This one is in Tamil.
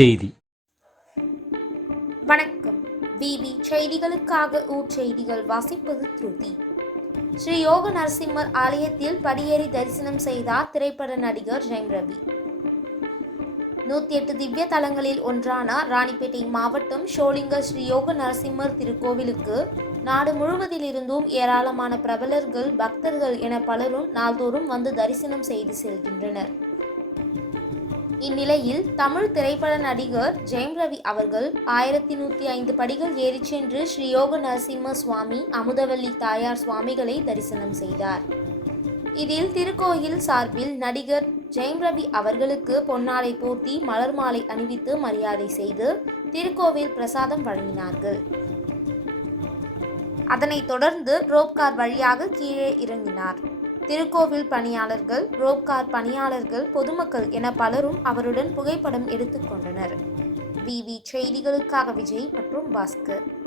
செய்தி. வணக்கம். விவி செய்திகளுக்காக செய்திகள் வாசிப்பது த்ருதி. ஸ்ரீ யோக நரசிம்மர் ஆலயத்தில் படியேறி தரிசனம் செய்தார் திரைப்பட நடிகர் ஜெயம் ரவி. 108 திவ்ய தலங்களில் ஒன்றான ராணிப்பேட்டை மாவட்டம் ஷோலிங்கர் ஸ்ரீ யோக நரசிம்மர் திருக்கோவிலுக்கு நாடு முழுவதிலிருந்தும் ஏராளமான பிரபலர்கள், பக்தர்கள் என பலரும் நாள்தோறும் வந்து தரிசனம் செய்து செல்கின்றனர். இந்நிலையில் தமிழ் திரைப்பட நடிகர் ஜெயம் ரவி அவர்கள் 1105 படிகள் ஏறிச் சென்று ஸ்ரீ யோக நரசிம்ம சுவாமி, அமுதவல்லி தாயார் சுவாமிகளை தரிசனம் செய்தார். இதில் திருக்கோயில் சார்பில் நடிகர் ஜெயம் ரவி அவர்களுக்கு பொன்னாடை போர்த்தி மலர் மாலை அணிவித்து மரியாதை செய்து திருக்கோவில் பிரசாதம் வழங்கினார்கள். அதனைத் தொடர்ந்து ரோப்கார் வழியாக கீழே இறங்கினார். திருக்கோவில் பணியாளர்கள், ரோப்கார் பணியாளர்கள், பொதுமக்கள் என பலரும் அவருடன் புகைப்படம் எடுத்துக் கொண்டனர். விவி செய்திகளுக்காக விஜய் மற்றும் பாஸ்கர்.